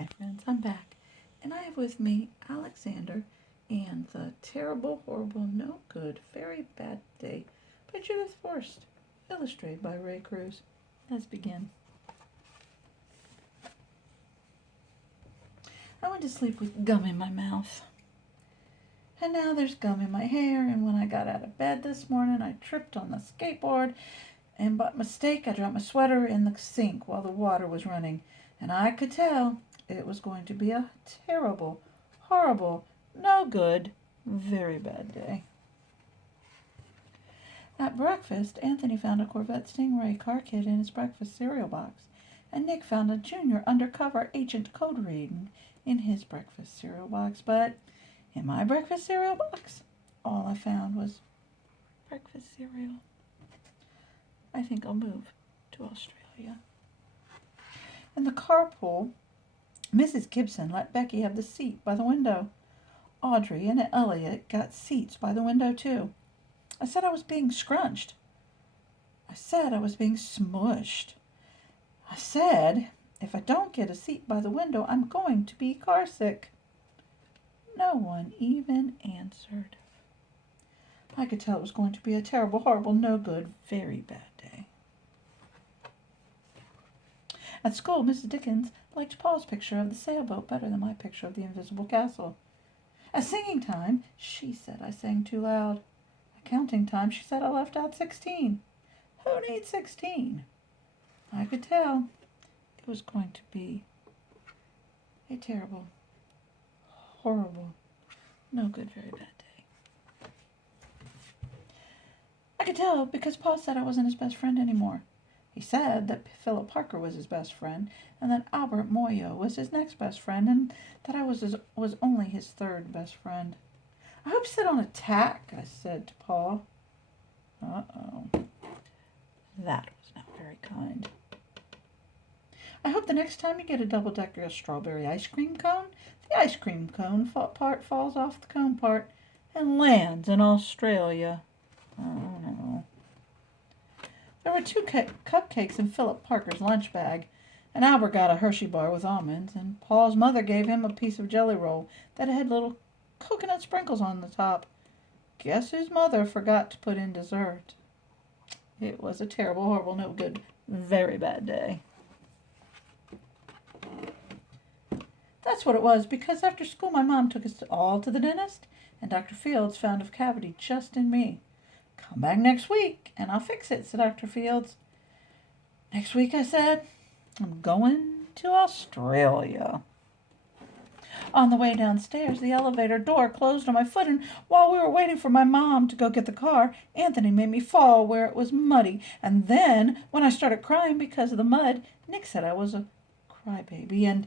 Hi friends, I'm back, and I have with me Alexander and the Terrible, Horrible, No Good, Very Bad Day by Judith Viorst, illustrated by Ray Cruz. Let's begin. I went to sleep with gum in my mouth, and now there's gum in my hair, and when I got out of bed this morning I tripped on the skateboard, and by mistake I dropped my sweater in the sink while the water was running, and I could tell it was going to be a terrible, horrible, no good, very bad day. At breakfast, Anthony found a Corvette Stingray car kit in his breakfast cereal box, and Nick found a junior undercover agent code reading in his breakfast cereal box. But in my breakfast cereal box, all I found was breakfast cereal. I think I'll move to Australia. In the carpool, Mrs. Gibson let Becky have the seat by the window. Audrey and Elliot got seats by the window, too. I said I was being scrunched. I said I was being smushed. I said, if I don't get a seat by the window, I'm going to be car sick. No one even answered. I could tell it was going to be a terrible, horrible, no good, very bad day. At school, Mrs. Dickens liked Paul's picture of the sailboat better than my picture of the invisible castle. At singing time, she said I sang too loud. At counting time, she said I left out 16. Who needs 16? I could tell it was going to be a terrible, horrible, no good, very bad day. I could tell because Paul said I wasn't his best friend anymore. He said that Philip Parker was his best friend, and that Albert Moyo was his next best friend, and that I was only his third best friend. I hope you sit on a tack, I said to Paul. Uh-oh. That was not very kind. I hope the next time you get a double-decker strawberry ice cream cone, the ice cream cone part falls off the cone part and lands in Australia. Oh, no. There were 2 cupcakes in Philip Parker's lunch bag, and Albert got a Hershey bar with almonds, and Paul's mother gave him a piece of jelly roll that had little coconut sprinkles on the top. Guess whose mother forgot to put in dessert? It was a terrible, horrible, no good, very bad day. That's what it was, because after school my mom took us all to the dentist, and Dr. Fields found a cavity just in me. Come back next week, and I'll fix it, said Dr. Fields. Next week, I said, I'm going to Australia. On the way downstairs, the elevator door closed on my foot, and while we were waiting for my mom to go get the car, Anthony made me fall where it was muddy. And then, when I started crying because of the mud, Nick said I was a crybaby, and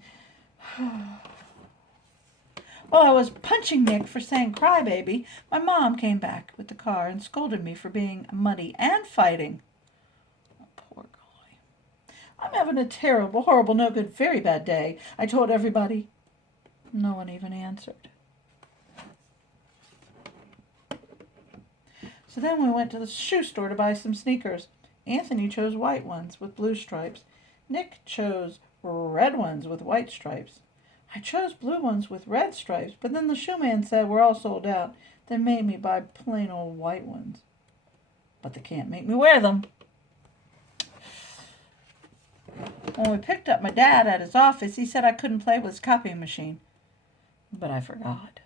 while I was punching Nick for saying crybaby, my mom came back with the car and scolded me for being muddy and fighting. Oh, poor guy. I'm having a terrible, horrible, no good, very bad day, I told everybody. No one even answered. So then we went to the shoe store to buy some sneakers. Anthony chose white ones with blue stripes. Nick chose red ones with white stripes. I chose blue ones with red stripes, but then the shoe man said we're all sold out, then made me buy plain old white ones. But they can't make me wear them. When we picked up my dad at his office, he said I couldn't play with his copying machine. But I forgot.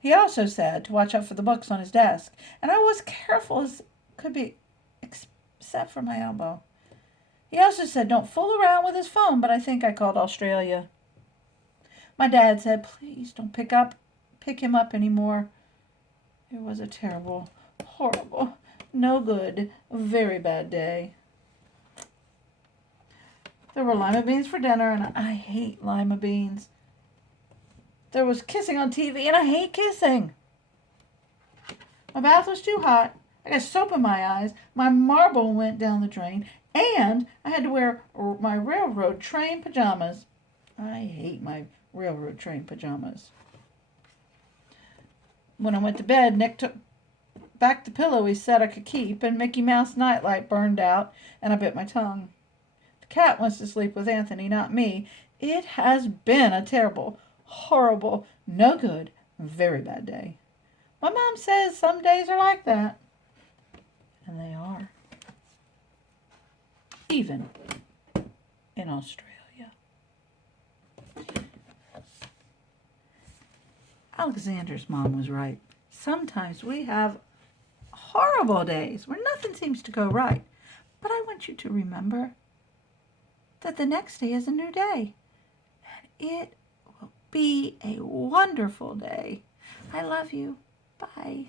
He also said to watch out for the books on his desk, and I was careful as could be, except for my elbow. He also said don't fool around with his phone, but I think I called Australia. My dad said, please don't pick him up anymore. It was a terrible, horrible, no good, very bad day. There were lima beans for dinner, and I hate lima beans. There was kissing on TV, and I hate kissing. My bath was too hot. I got soap in my eyes. My marble went down the drain, and I had to wear my railroad train pajamas. I hate my railroad train pajamas. When I went to bed, Nick took back the pillow he said I could keep, and Mickey Mouse nightlight burned out, and I bit my tongue. The cat wants to sleep with Anthony, not me. It has been a terrible, horrible, no good, very bad day. My mom says some days are like that. And they are. Even in Australia. Alexander's mom was right. Sometimes we have horrible days where nothing seems to go right. But I want you to remember that the next day is a new day. And it will be a wonderful day. I love you. Bye.